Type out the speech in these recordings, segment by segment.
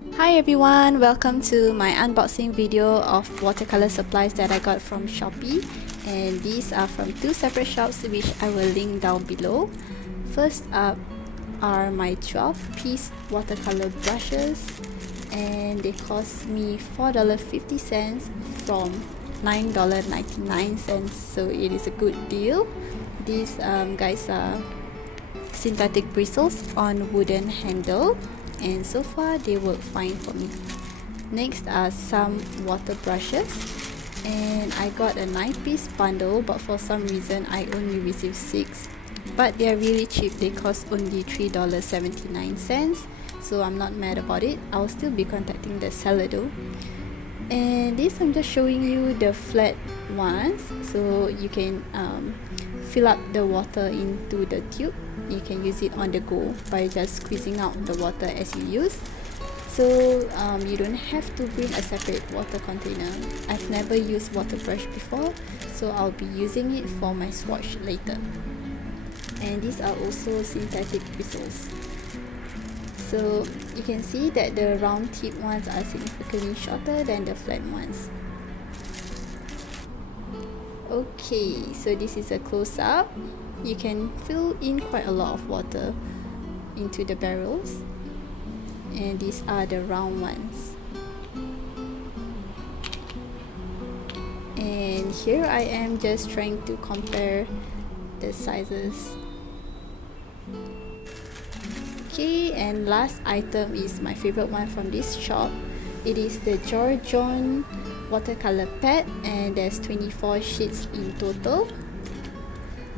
Hi everyone, welcome to my unboxing video of watercolor supplies that I got from Shopee, and these are from two separate shops which I will link down below. First up are my 12-piece watercolor brushes, and they cost me $4.50 from $9.99, so it is a good deal. These guys are synthetic bristles on wooden handle, and so far they work fine for me. Next are some water brushes, and I got a 9-piece bundle, but for some reason I only received 6, but they are really cheap. They cost only $3.79, so I'm not mad about it. I'll still be contacting the seller though. And this, I'm just showing you the flat ones, so you can fill up the water into the tube. You can use it on the go by just squeezing out the water as you use, so you don't have to bring a separate water container. I've never used water brush before, so I'll be using it for my swatch later. And these are also synthetic bristles, so you can see that the round tip ones are significantly shorter than the flat ones. Okay, so this is a close-up. You can fill in quite a lot of water into the barrels, and these are the round ones. And here I am just trying to compare the sizes. Okay, and last item is my favorite one from this shop. It is the giorgione watercolor pad, and there's 24 sheets in total.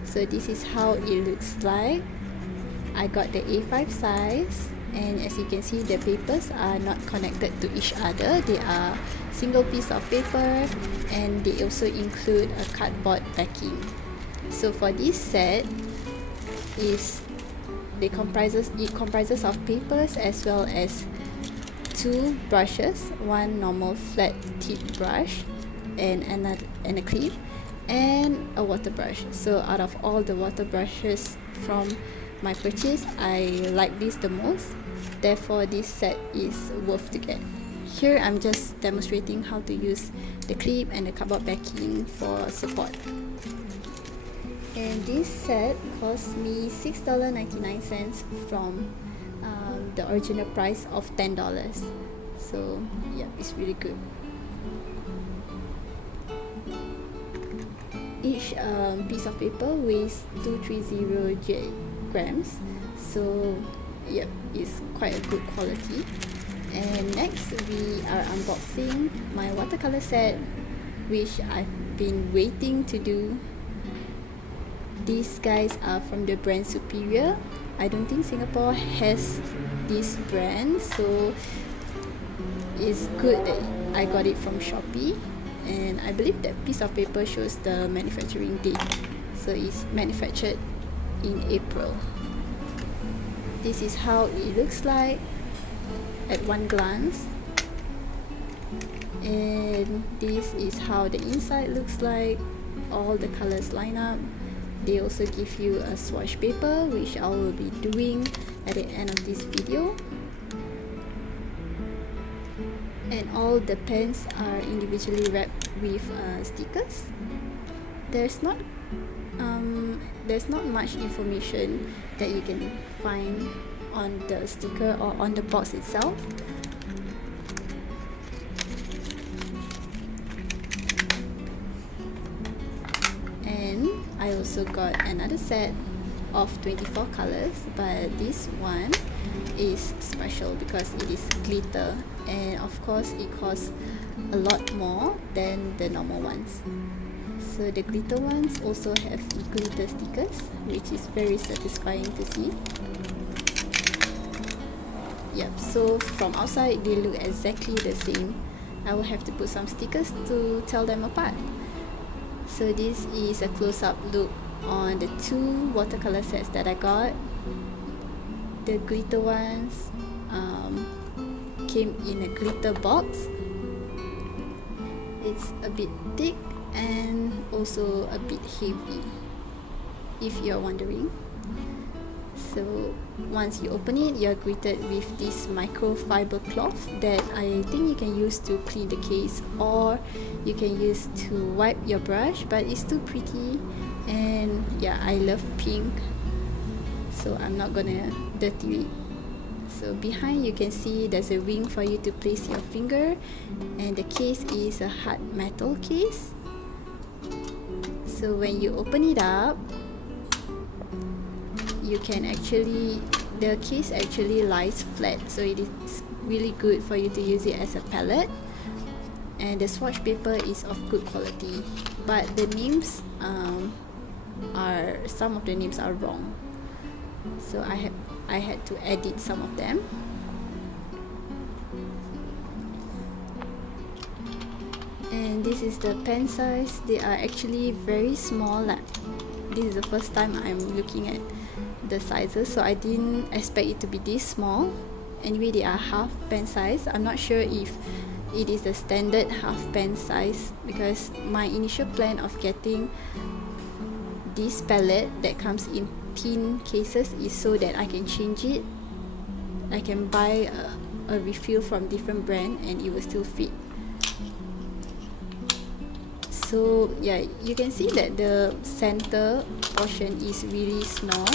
So this is how it looks like. I got the A5 size, and as you can see, the papers are not connected to each other. They are single piece of paper, and they also include a cardboard backing. So for this set, it comprises of papers as well as 2 brushes, one normal flat tip brush and a clip, and a water brush. So out of all the water brushes from my purchase, I like this the most, therefore this set is worth to get. Here I'm just demonstrating how to use the clip and the cardboard backing for support. And this set cost me $6.99 from the original price of $10. So yeah, it's really good. Each piece of paper weighs 230 grams, so yep, it's quite a good quality. And next we are unboxing my watercolor set, which I've been waiting to do. These guys are from the brand Superior. I don't think Singapore has this brand, so it's good that I got it from Shopee. And I believe that piece of paper shows the manufacturing date, so it's manufactured in April. This is how it looks like at one glance, and this is how the inside looks like. All the colors line up. They also give you a swatch paper, which I will be doing at the end of this video. And all the pens are individually wrapped with stickers. There's not much information that you can find on the sticker or on the box itself. And I also got another set of 24 colors, but this one is special because it is glitter, and of course it costs a lot more than the normal ones. So the glitter ones also have glitter stickers, which is very satisfying to see. Yep, so from outside they look exactly the same. I will have to put some stickers to tell them apart. So this is a close-up look on the 2 watercolor sets that I got. The glitter ones came in a glitter box. It's a bit thick and also a bit heavy, if you're wondering. So once you open it, you're greeted with this microfiber cloth that I think you can use to clean the case, or you can use to wipe your brush, but it's too pretty. And yeah, I love pink, so I'm not gonna dirty it. So behind you can see there's a ring for you to place your finger, and the case is a hard metal case. So when you open it up, you can actually, the case actually lies flat, so it is really good for you to use it as a palette. And the swatch paper is of good quality, but the names some of the names are wrong, so I had to edit some of them. And this is the pen size. They are actually very small. Like, this is the first time I'm looking at the sizes, so I didn't expect it to be this small. Anyway, they are half pen size. I'm not sure if it is the standard half pen size, because my initial plan of getting this palette that comes in tin cases is so that I can change it. I can buy a refill from different brand and it will still fit. So yeah, you can see that the center portion is really small.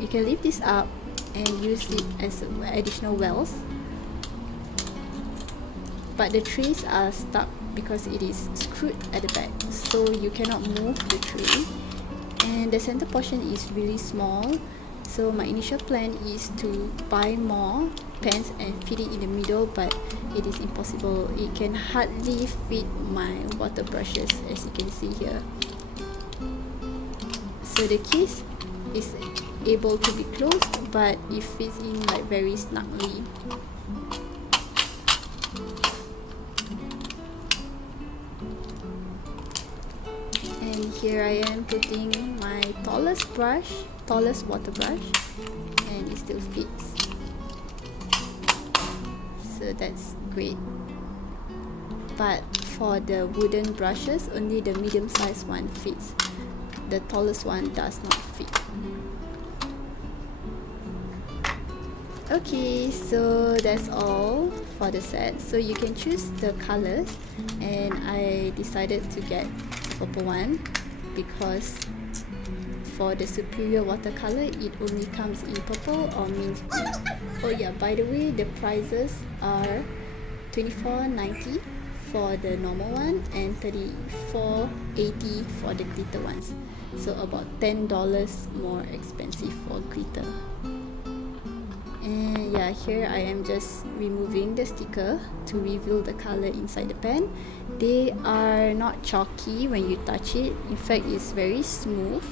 You can lift this up and use it as additional wells, but the trays are stuck because it is screwed at the back, so you cannot move the tray. And the center portion is really small, so my initial plan is to buy more pens and fit it in the middle, but it is impossible. It can hardly fit my water brushes, as you can see here. So the case is able to be closed, but it fits in like very snugly. And here I am putting my tallest water brush, and it still fits. So that's great. But for the wooden brushes, only the medium sized one fits. The tallest one does not fit. Okay, so that's all for the set. So you can choose the colors, and I decided to get the purple one because for the superior watercolor it only comes in purple or mint green. Oh yeah, by the way, the prices are $24.90 for the normal one and $34.80 for the glitter ones, so about $10 more expensive for glitter. And yeah, here I am just removing the sticker to reveal the color inside the pen. They are not chalky when you touch it. In fact, it's very smooth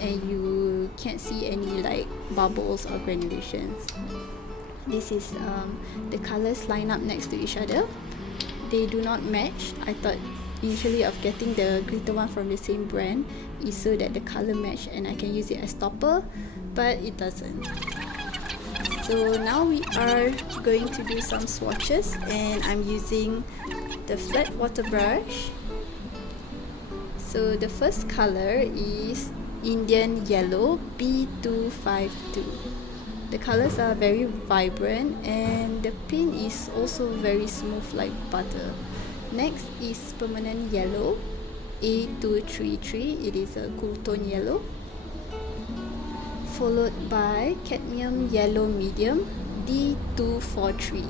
and you can't see any like bubbles or granulations. This is the colors line up next to each other. They do not match. I thought initially of getting the glitter one from the same brand is so that the color match and I can use it as topper, but it doesn't. So now we are going to do some swatches, and I'm using the flat water brush. So the first color is Indian Yellow B252. The colors are very vibrant and the paint is also very smooth like butter. Next is Permanent Yellow A233. It is a cool tone yellow. Followed by Cadmium Yellow Medium D243.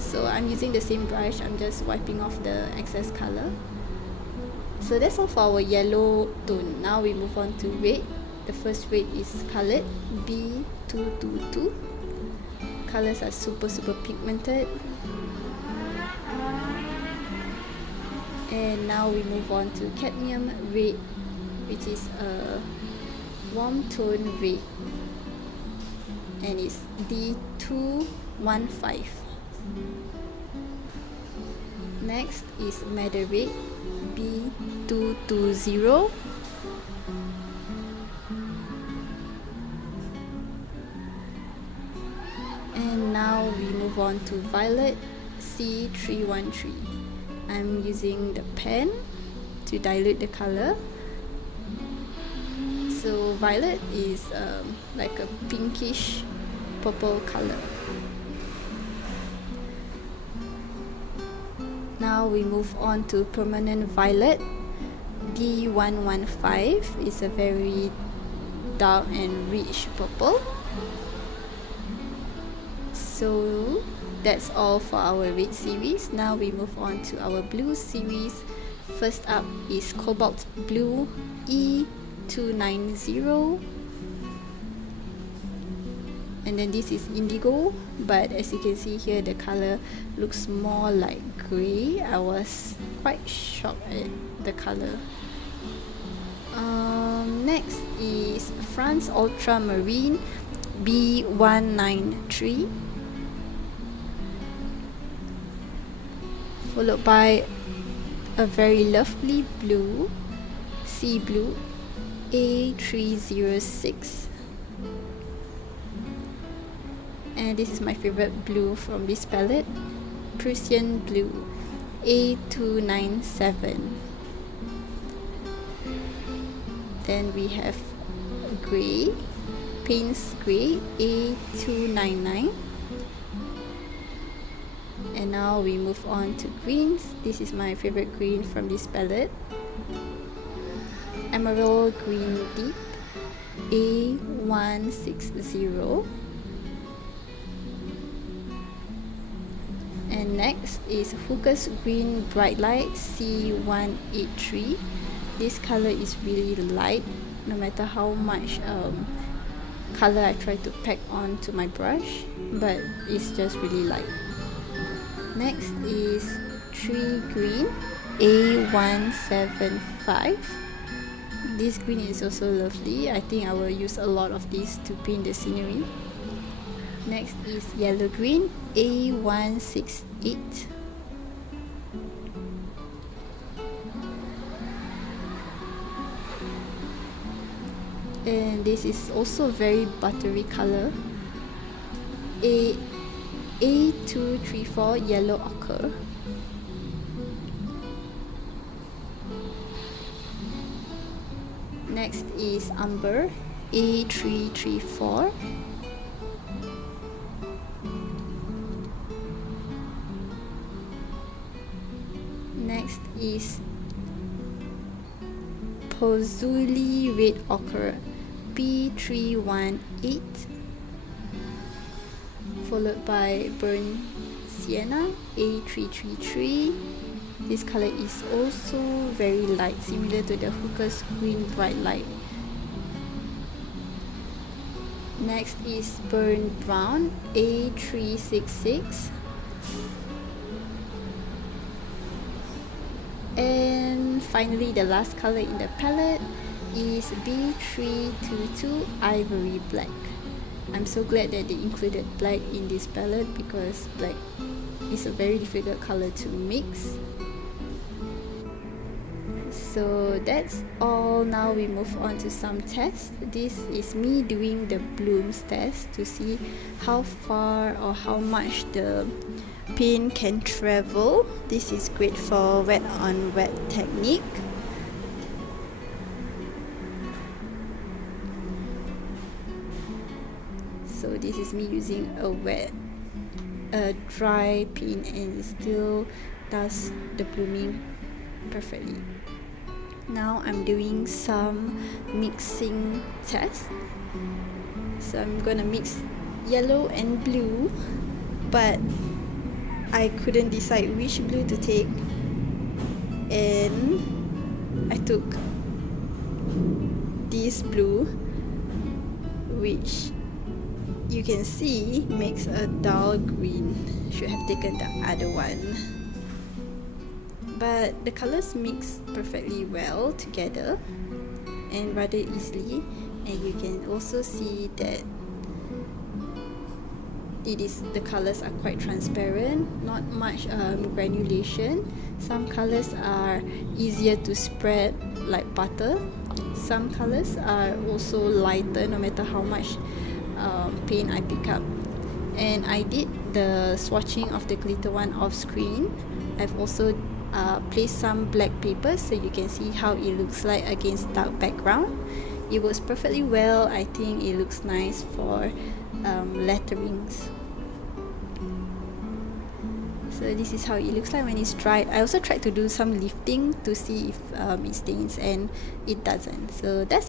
So I'm using the same brush, I'm just wiping off the excess color. So that's all for our yellow tone. Now we move on to red. The first red is colored B222. Colors are super pigmented. And now we move on to Cadmium Red, which is a warm tone red, and it's D215. Next is Madder Red B220. And now we move on to Violet C313. I'm using the pen to dilute the color. So violet is like a pinkish purple color. Now we move on to permanent violet. D115 is a very dark and rich purple. So that's all for our red series. Now we move on to our blue series. First up is cobalt blue E290, and then this is indigo, but as you can see here, the color looks more like gray. I was quite shocked at the color. Next is France Ultramarine B193, followed by a very lovely blue, sea blue A306, and this is my favorite blue from this palette, Prussian blue A297. Then we have grey, Payne's grey A299. And now we move on to greens. This is my favorite green from this palette, Emerald Green Deep A160. And next is Hooker's Green Bright Light C183. This color is really light, no matter how much color I try to pack onto my brush, but it's just really light. Next is Tree Green A175. This green is also lovely. I think I will use a lot of these to paint the scenery. Next is Yellow Green A168. And this is also very buttery color, A234 Yellow Ochre. Next is Umber A334. Next is Pozuli Red Ochre P318, followed by Burnt Sienna A333. This color is also very light, similar to the Hooker's Green Bright Light. Next is Burnt Brown A366. And finally, the last color in the palette is B322 Ivory Black. I'm so glad that they included black in this palette because black is a very difficult color to mix. So that's all. Now we move on to some tests. This is me doing the blooms test to see how far or how much the paint can travel. This is great for wet on wet technique. So this is me using a dry paint, and it still does the blooming perfectly. Now I'm doing some mixing test. So I'm gonna mix yellow and blue, but I couldn't decide which blue to take, and I took this blue, which you can see makes a dull green. Should have taken the other one, but the colors mix perfectly well together and rather easily, and you can also see that the colors are quite transparent, not much granulation. Some colors are easier to spread like butter. Some colors are also lighter no matter how much paint I pick up. And I did the swatching of the glitter one off screen. I've also placed some black paper so you can see how it looks like against dark background. it works perfectly well. I think it looks nice for letterings. So this is how it looks like when it's dried. I also tried to do some lifting to see if it stains, and it doesn't. So that's